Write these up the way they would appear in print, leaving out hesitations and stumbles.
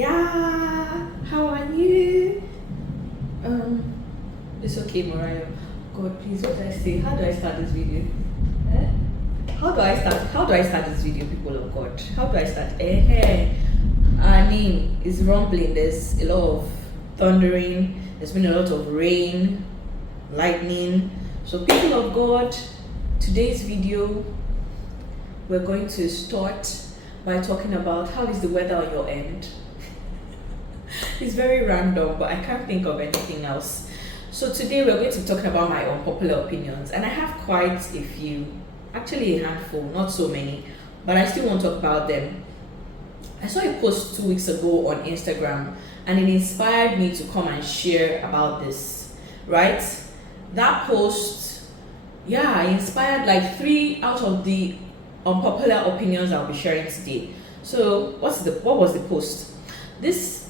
Yeah, how are you? It's okay, Mariah. God, please, what do I say? How do I start this video? Eh? How do I start? How do I start this video, people of God? How do I start? Our name is rumbling. There's a lot of thundering. There's been a lot of rain, lightning. So, people of God, today's video, we're going to start by talking about how is the weather on your end. It's very random, but I can't think of anything else. So today we're going to be talking about my unpopular opinions, and I have quite a few, actually a handful, not so many, but I still want to talk about them. I saw a post 2 weeks ago on Instagram, and it inspired me to come and share about this, right? That post, inspired like 3 out of the unpopular opinions I'll be sharing today. So what was the post? This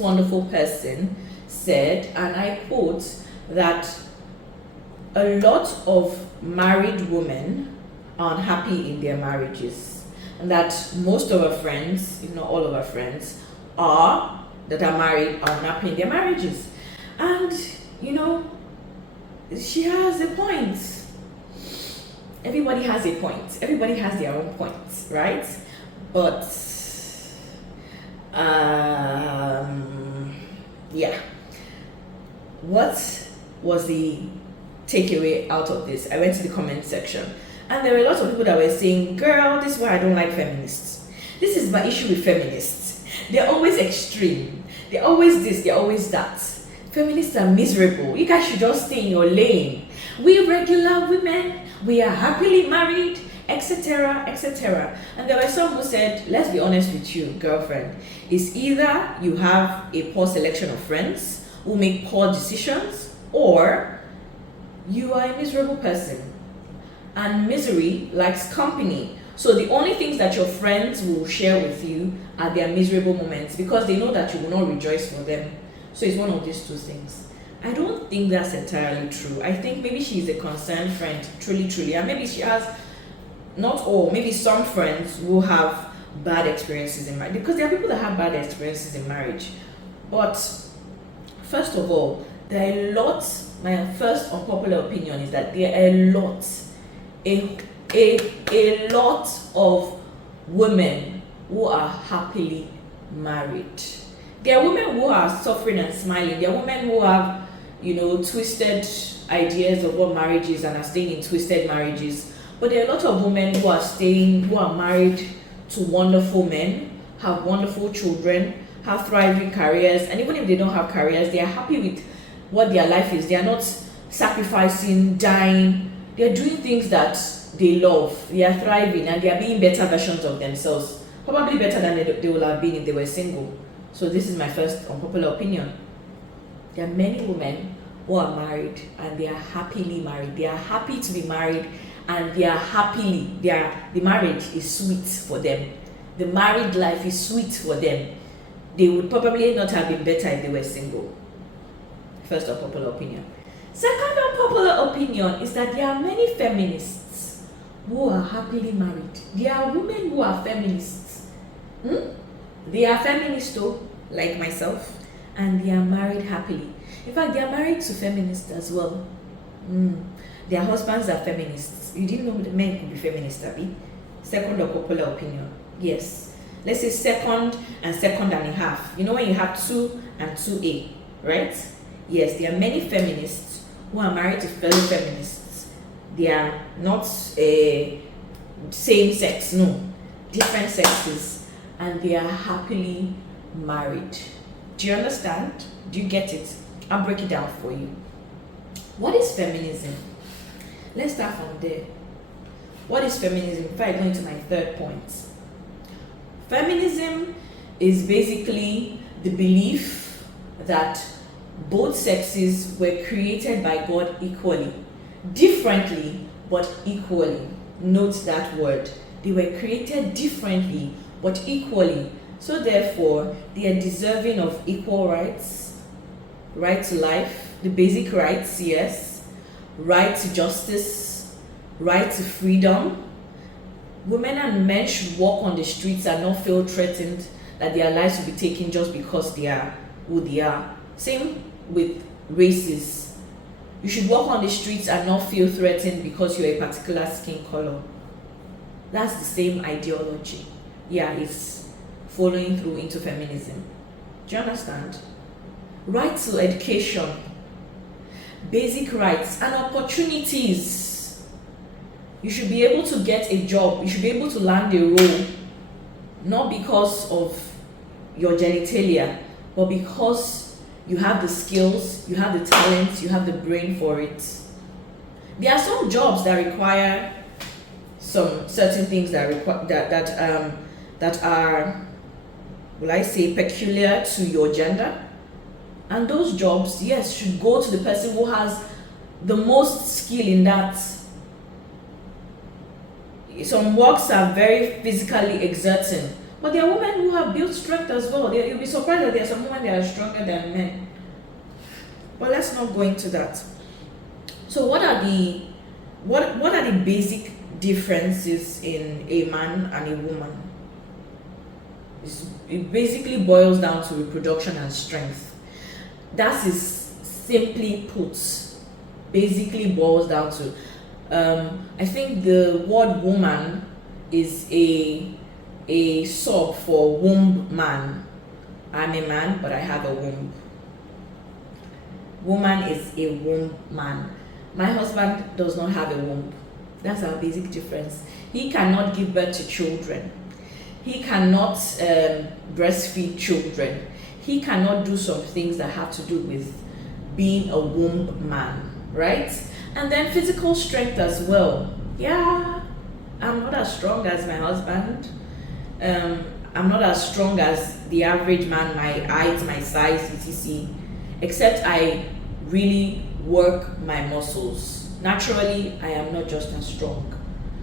wonderful person said, and I quote, that a lot of married women are unhappy in their marriages, and that most of her friends, if not all of her friends, that are married are unhappy in their marriages. And she has a point. Everybody has a point. Everybody has their own points, right? But what was the takeaway out of this? I went to the comment section, and there were lots of people that were saying, girl, this is why I don't like feminists. This is my issue with feminists. They're always extreme. They're always this, they're always that. Feminists are miserable. You guys should just stay in your lane. We regular women, we are happily married, etcetera, etcetera. And there were some who said, let's be honest with you, girlfriend. It's either you have a poor selection of friends who make poor decisions, or you are a miserable person. And misery likes company. So the only things that your friends will share with you are their miserable moments, because they know that you will not rejoice for them. So it's one of these two things. I don't think that's entirely true. I think maybe she's a concerned friend, truly, and maybe she has, not all, maybe some friends will have bad experiences in marriage, because there are people that have bad experiences in marriage. But first of all, there are lots. My first unpopular opinion is that there are a lot of women who are happily married. There are women who are suffering and smiling. There are women who have, twisted ideas of what marriage is and are staying in twisted marriages. But there are a lot of women who are married to wonderful men, have wonderful children, have thriving careers, and even if they don't have careers, they are happy with what their life is. They are not sacrificing, dying. They are doing things that they love. They are thriving, and they are being better versions of themselves. Probably better than they would have been if they were single. So this is my first unpopular opinion. There are many women who are married, and they are happily married. They are happy to be married, and the marriage is sweet for them. The married life is sweet for them. They would probably not have been better if they were single. First unpopular opinion. Second unpopular opinion is that there are many feminists who are happily married. There are women who are feminists. They are feminists too, like myself, and they are married happily. In fact, they are married to feminists as well. Their husbands are feminists. You didn't know that men could be feminists, Abby? Second unpopular opinion. Yes. Let's say second and a half. You know when you have 2 and 2A, right? Yes, there are many feminists who are married to fellow feminists. They are not same sex, no, different sexes, and they are happily married. Do you understand? Do you get it? I'll break it down for you. What is feminism? Let's start from there. What is feminism? Before I go into my third point. Feminism is basically the belief that both sexes were created by God equally, differently but equally. Note that word. They were created differently but equally. So therefore, they are deserving of equal rights, right to life, the basic rights, yes, right to justice, right to freedom. Women and men should walk on the streets and not feel threatened. that their lives will be taken just because they are who they are. Same with races. You should walk on the streets and not feel threatened because you're a particular skin color. That's the same ideology. Yeah, it's following through into feminism. Do you understand? Right to education, basic rights and opportunities. You should be able to get a job. You should be able to land a role, not because of your genitalia, but because you have the skills, you have the talent, you have the brain for it. There are some jobs that require some certain things that are, will I say, peculiar to your gender. And those jobs, yes, should go to the person who has the most skill in that. Some works are very physically exerting, but there are women who have built strength as well. You'll be surprised that there are some women that are stronger than men. But let's not go into that. So what are the basic differences in a man and a woman? It basically boils down to reproduction and strength. That is simply put, basically boils down to, I think the word woman is a sub for womb man. I'm a man, but I have a womb. Woman is a womb man. My husband does not have a womb. That's our basic difference. He cannot give birth to children. He cannot breastfeed children. He cannot do some things that have to do with being a womb man, right? And then physical strength as well. Yeah, I'm not as strong as my husband. I'm not as strong as the average man, my height, my size, etc. Except I really work my muscles. Naturally, I am not just as strong.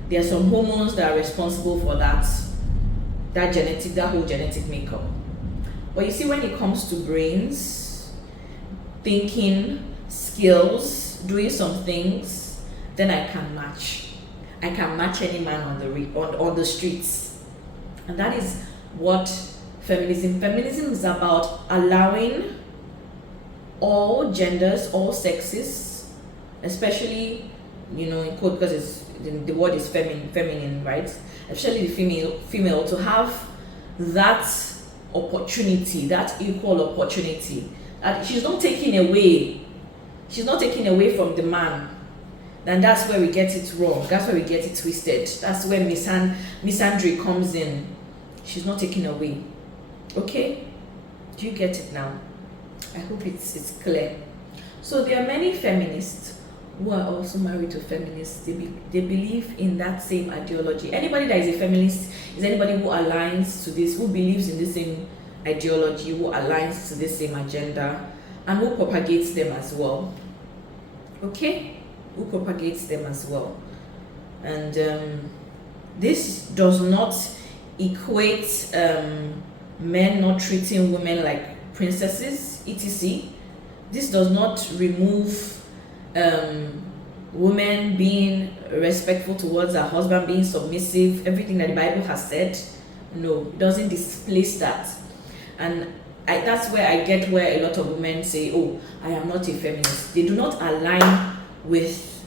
There are some hormones that are responsible for that whole genetic makeup. But you see, when it comes to brains, thinking, skills, doing some things, then I can match. I can match any man on the streets. And that is what feminism is about, allowing all genders, all sexes, especially, in quote, because the word is feminine, right? Especially the female to have that opportunity, that equal opportunity. That she's not taking away from the man. Then that's where we get it wrong. That's where we get it twisted. That's where misandry comes in. She's not taking away. Okay? Do you get it now? I hope it's clear. So there are many feminists who are also married to feminists. They believe in that same ideology. Anybody that is a feminist is anybody who aligns to this, who believes in the same ideology, who aligns to the same agenda, and who propagates them as well. Okay? Who propagates them as well. And this does not equate men not treating women like princesses, etc. This does not remove women being respectful towards her husband, being submissive, everything that the Bible has said. No, it doesn't displace that. And that's where I get where a lot of women say, oh, I am not a feminist. They do not align with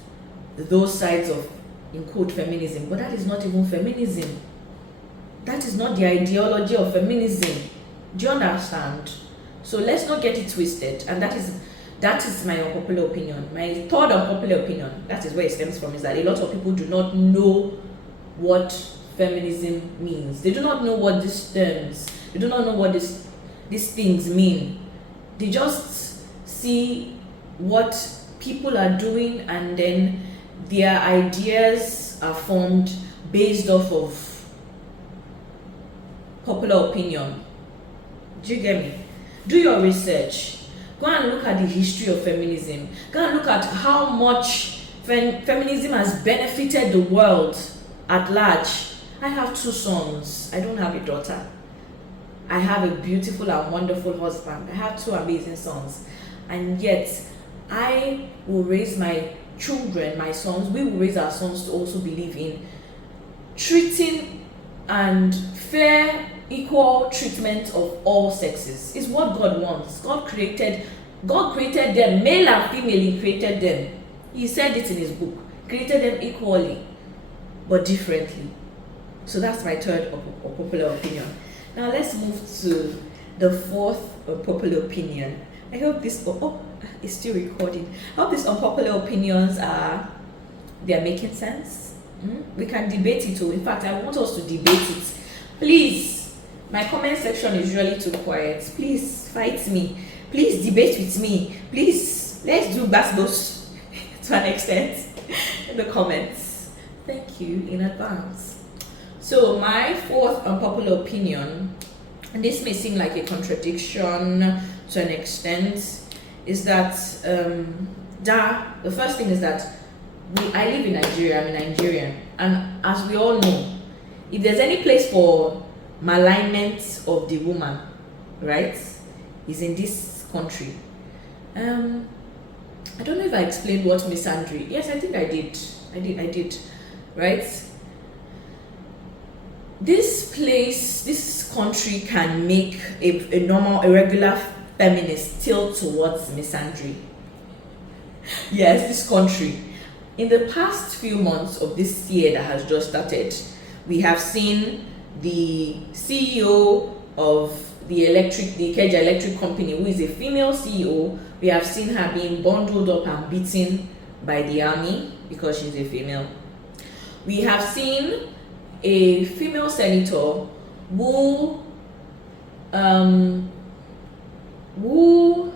those sides of, in quote, feminism. But that is not even feminism. That is not the ideology of feminism. Do you understand? So let's not get it twisted. And that is my unpopular opinion. My third unpopular opinion, that is where it stems from, is that a lot of people do not know what feminism means. They do not know what these terms, they do not know what these things mean. They just see what people are doing, and then their ideas are formed based off of popular opinion. Do you get me? Do your research. Go and look at the history of feminism. Go and look at how much feminism has benefited the world at large. I have 2 sons. I don't have a daughter. I have a beautiful and wonderful husband. I have 2 amazing sons. And yet, I will raise my children, my sons, we will raise our sons to also believe in treating and fair equal treatment of all sexes. Is what God wants. God created them, male and female. He created them. He said it in his book. Created them equally, but differently. So that's my third unpopular opinion. Now let's move to the fourth unpopular opinion. I hope this it's still recording. I hope these unpopular opinions are making sense. We can debate it too. In fact, I want us to debate it. Please, my comment section is usually too quiet. Please fight me. Please debate with me. Please, let's do battles to an extent in the comments. Thank you in advance. So my fourth unpopular opinion, and this may seem like a contradiction to an extent, is that the first thing is that I live in Nigeria. I'm a Nigerian, and as we all know, if there's any place for malignment of the woman, right, is in this country. I don't know if I explained what misandry. Yes, I think I did. Right? This country can make a regular feminist tilt towards misandry. Yes, this country. In the past few months of this year that has just started, we have seen the CEO of the Ikeja Electric Company, who is a female CEO. We have seen her being bundled up and beaten by the army because she's a female. We have seen a female senator who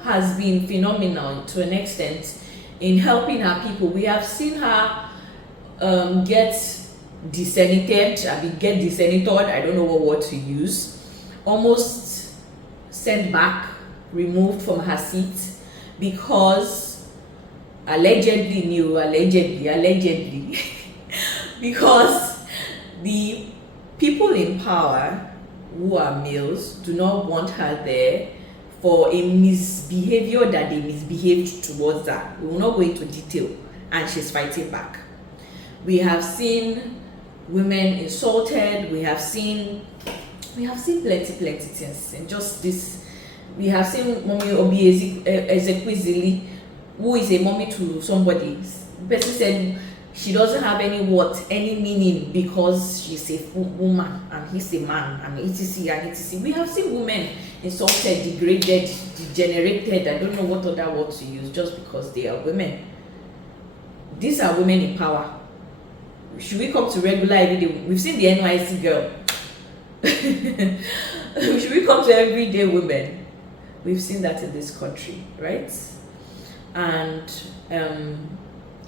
has been phenomenal to an extent in helping her people. We have seen her get desenated, I don't know what word to use, almost sent back, removed from her seat, because allegedly because the people in power who are males do not want her there for a misbehavior that they misbehaved towards her. We will not go into detail, and she's fighting back. We have seen women insulted. We have seen plenty things. And just this, we have seen Mommy Obi Ezekwesili, who is a mommy to somebody. The person said she doesn't have any meaning because she's a woman and he's a man, and etc. We have seen women insulted, degraded, degenerated. I don't know what other word to use, just because they are women. These are women in power. Should we come to regular everyday? We've seen the NYC girl. Should we come to everyday women? We've seen that in this country, right? And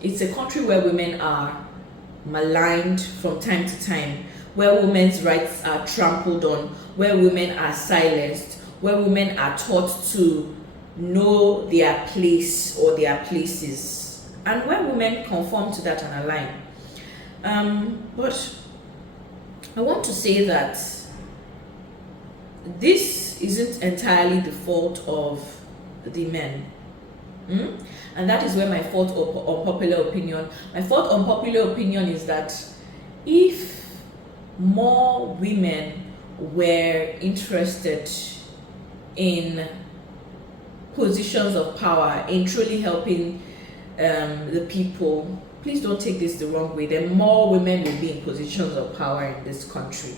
it's a country where women are maligned from time to time, where women's rights are trampled on, where women are silenced, where women are taught to know their place or their places, and where women conform to that and align. But I want to say that this isn't entirely the fault of the men. And that is where my fourth unpopular opinion is that if more women were interested in positions of power, in truly helping the people, please don't take this the wrong way, then more women will be in positions of power in this country,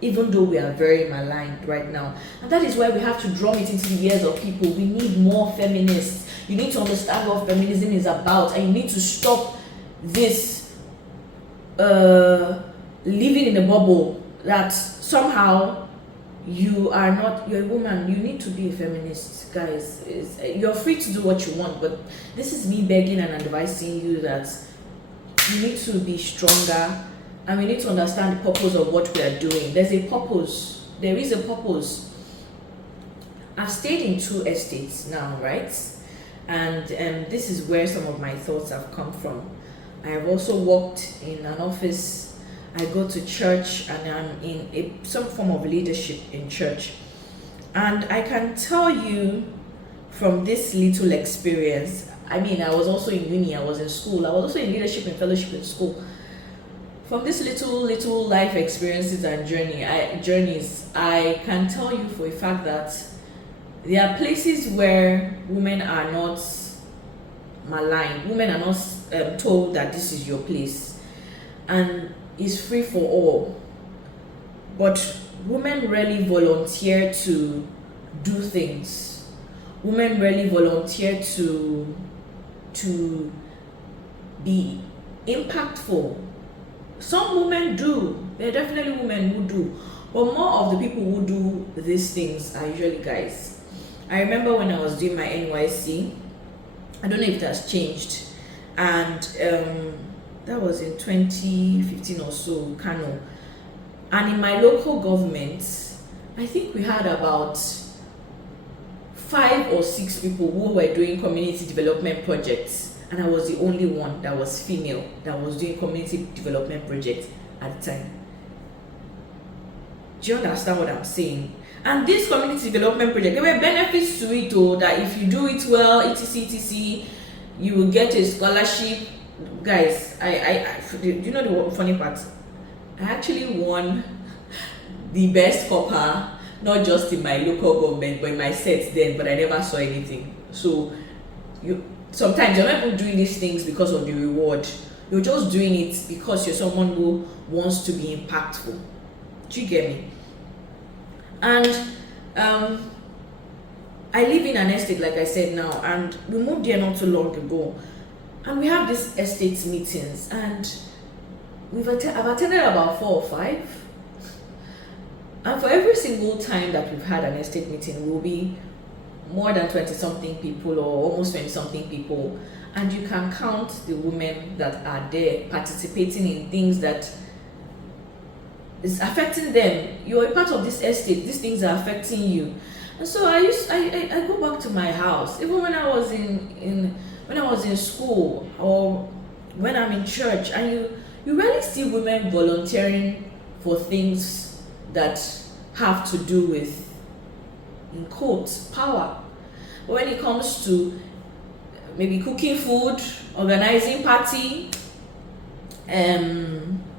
even though we are very maligned right now. And that is why we have to drum it into the ears of people. We need more feminists. You need to understand what feminism is about, and you need to stop this living in a bubble that somehow you're a woman, you need to be a feminist. Guys, you're free to do what you want, but this is me begging and advising you that you need to be stronger, and we need to understand the purpose of what we are doing. There's a purpose. There is a purpose. I've stayed in 2 estates now, right? And this is where some of my thoughts have come from. I have also worked in an office. I go to church, and I'm in some form of leadership in church. And I can tell you from this little experience, I mean, I was also in uni, I was in school, I was also in leadership and fellowship in school. from these little life experiences and journeys, I can tell you for a fact that there are places where women are not maligned, women are not told that this is your place, and it's free for all. But women rarely volunteer to do things. Women rarely volunteer to be impactful. Some women do. There are definitely women who do. But more of the people who do these things are usually guys. I remember when I was doing my NYC, I don't know if that's changed. And that was in 2015 or so, Kano. And in my local government, I think we had about 5 or 6 people who were doing community development projects, and I was the only one that was female that was doing community development projects at the time. Do you understand what I'm saying? And this community development project, there were benefits to it, though, that if you do it well, etc, you will get a scholarship. Guys, you know the funny part? I actually won the best copper, not just in my local government, but in my set then, but I never saw anything. So sometimes you're not even doing these things because of the reward. You're just doing it because you're someone who wants to be impactful. Do you get me? And I live in an estate, like I said now, and we moved there not too long ago. And we have these estate meetings, and I've attended about 4 or 5, and for every single time that we've had an estate meeting, we'll be more than 20-something people or almost 20-something people, and you can count the women that are there participating in things that is affecting them. You're a part of this estate, these things are affecting you. And so I go back to my house, even when I was in school or when I'm in church, and you rarely see women volunteering for things that have to do with, in quotes, power. But when it comes to maybe cooking food, organizing party,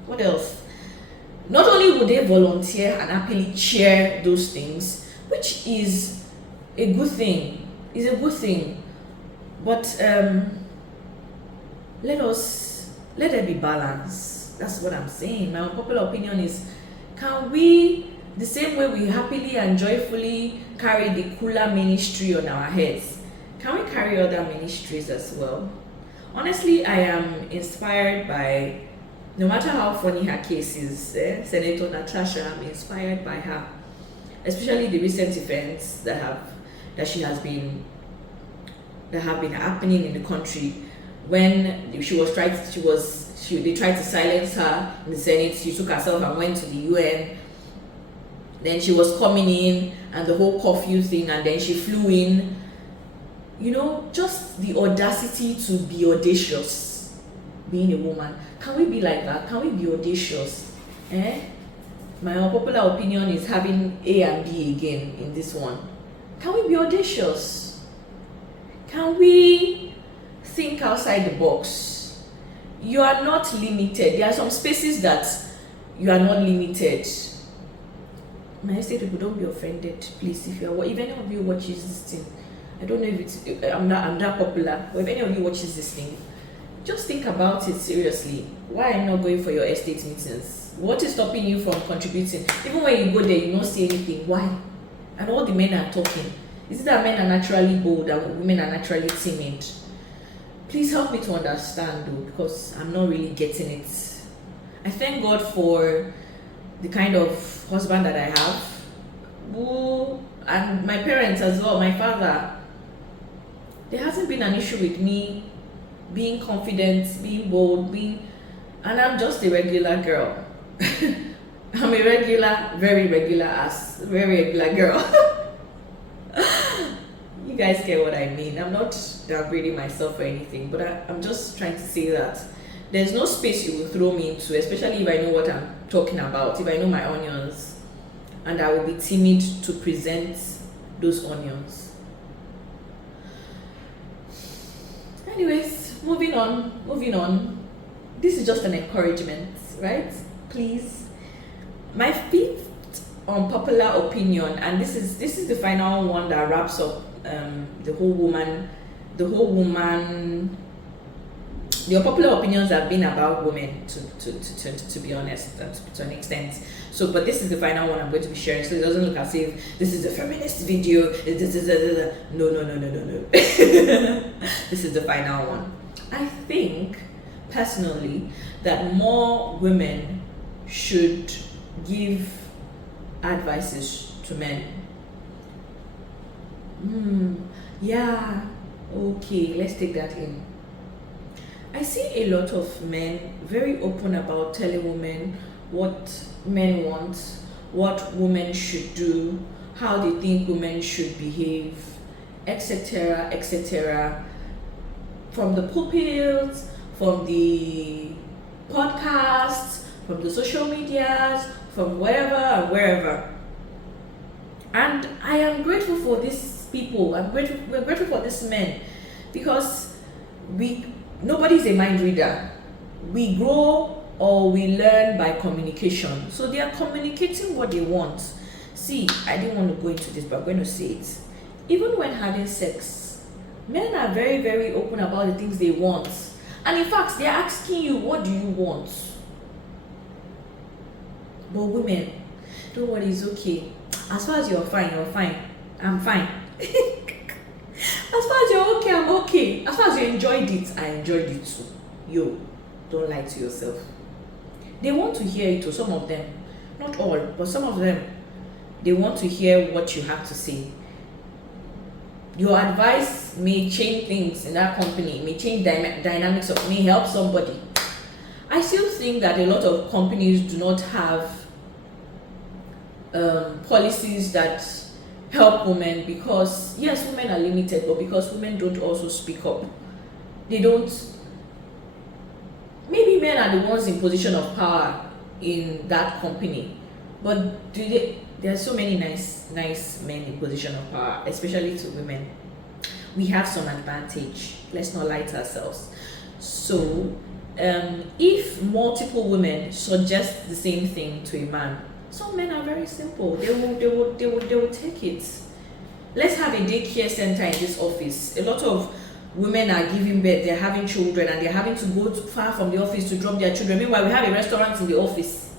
what else? Not only would they volunteer and happily chair those things, which is a good thing, but let there be balance. That's what I'm saying. My unpopular opinion is, can we, the same way we happily and joyfully carry the cooler ministry on our heads, can we carry other ministries as well? Honestly, I am inspired by, no matter how funny her case is, Senator Natasha, I'm inspired by her, especially the recent events that have been happening in the country. When they tried to silence her in the Senate, she took herself and went to the UN. Then she was coming in, and the whole curfew thing, and then she flew in. You know, just the audacity to be audacious, being a woman. Can we be like that? Can we be audacious? My unpopular opinion is having A and B again in this one. Can we be audacious? Can we think outside the box? You are not limited. There are some spaces that you are not limited. When I say people, don't be offended, please. If any of you watches this thing, I don't know if I'm that popular, but if any of you watches this thing, just think about it seriously. Why are you not going for your estate meetings? What is stopping you from contributing? Even when you go there, you don't see anything. Why? And all the men are talking. Is it that men are naturally bold and women are naturally timid? Please help me to understand, though, because I'm not really getting it. I thank God for the kind of husband that I have, and my parents as well, my father. There hasn't been an issue with me being confident, being bold, and I'm just a regular girl. I'm a very regular girl. You guys get what I mean. I'm not downgrading myself or anything, but I'm just trying to say that there's no space you will throw me into, especially if I know what I'm talking about, if I know my onions, and I will be timid to present those onions. Anyways, moving on. This is just an encouragement. right? Please. My fifth unpopular opinion, and this is the final one that wraps up the unpopular opinions have been about women to be honest, to an extent. So, but this is the final one I'm going to be sharing, so it doesn't look as if this is a feminist video. No. This is the final one. I think personally that more women should give advices to men. Yeah, okay, let's take that in. I see a lot of men very open about telling women what men want, what women should do, how they think women should behave, etc., etc. From the pulpits, from the podcasts, from the social medias, from wherever and wherever. And I am grateful for these people. We're grateful for these men, because nobody's a mind reader. We grow or we learn by communication. So they are communicating what they want. See, I didn't want to go into this, but I'm going to say it. Even when having sex, men are very, very open about the things they want. And in fact, they're asking you, what do you want? But women, don't worry, it's okay. As far as you're fine, I'm fine. As far as you're okay, I'm okay. As far as you enjoyed it, I enjoyed it too. Yo, don't lie to yourself. They want to hear it too, some of them. Not all, but some of them. They want to hear what you have to say. Your advice may change things in that company, may change dynamics, may help somebody. I still think that a lot of companies do not have policies that help women, because yes, women are limited, but because women don't also speak up. They don't. Maybe men are the ones in position of power in that company, but there are so many nice men in position of power, especially to women. We have some advantage. Let's not lie to ourselves. So if multiple women suggest the same thing to a man, some men are very simple. They will take it. Let's have a daycare center in this office. A lot of women are giving birth, they're having children, and they're having to go far from the office to drop their children. Meanwhile, we have a restaurant in the office.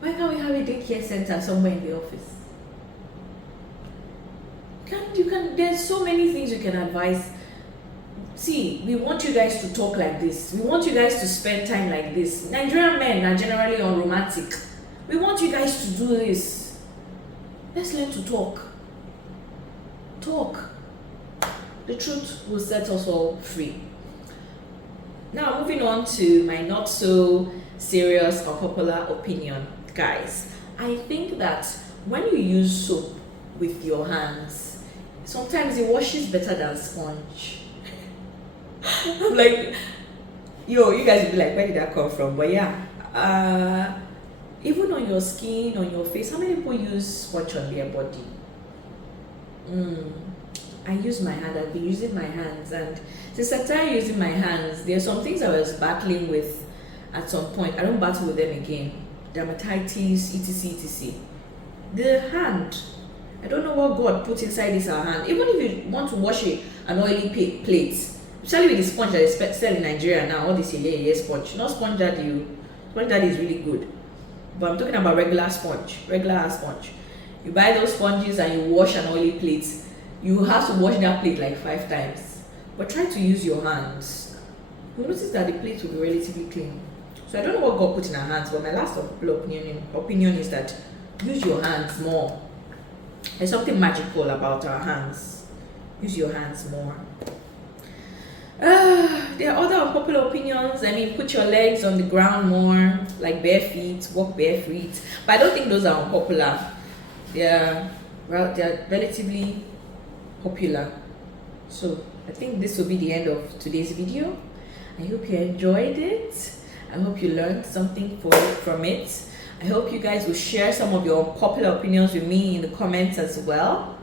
Why can't we have a daycare center somewhere in the office? There's so many things you can advise. See, we want you guys to talk like this. We want you guys to spend time like this. Nigerian men are generally unromantic. We want you guys to do this. Let's learn to talk. Talk. The truth will set us all free. Now, moving on to my not so serious or popular opinion. Guys, I think that when you use soap with your hands, sometimes it washes better than sponge. I'm like, yo, you guys will be like, where did that come from? But yeah, even on your skin, on your face, how many people use sponge on their body? I use my hand. I've been using my hands, and since I started using my hands, there are some things I was battling with at some point. I don't battle with them again. Dermatitis, etc. The hand, I don't know what God put inside this our hand. Even if you want to wash an oily plate, especially with the sponge that is sell in Nigeria now, all this sponge. Not sponge that is really good, but I'm talking about regular sponge. You buy those sponges and you wash an oily plate. You have to wash that plate like 5 times. But try to use your hands. You'll notice that the plate will be relatively clean. So I don't know what God put in our hands, but my last opinion is that use your hands more. There's something magical about our hands. Use your hands more. There are other unpopular opinions. I mean, put your legs on the ground more, like bare feet, walk bare feet. But I don't think those are unpopular. They're relatively popular. So I think this will be the end of today's video. I hope you enjoyed it. I hope you learned something from it. I hope you guys will share some of your unpopular opinions with me in the comments as well.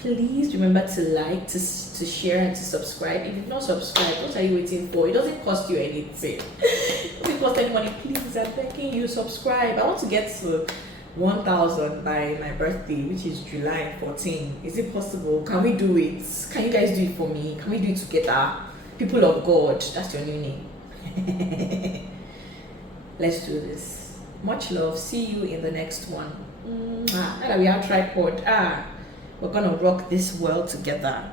Please remember to like, to share, and to subscribe. If you've not subscribed, what are you waiting for? It doesn't cost you anything. People cost any money. Please, I'm begging you, subscribe. I want to get to 1,000 by my birthday, which is July 14. Is it possible? Can we do it? Can you guys do it for me? Can we do it together? People of God, that's your new name. Let's do this. Much love. See you in the next one. Now that we have tripod, we're gonna rock this world together.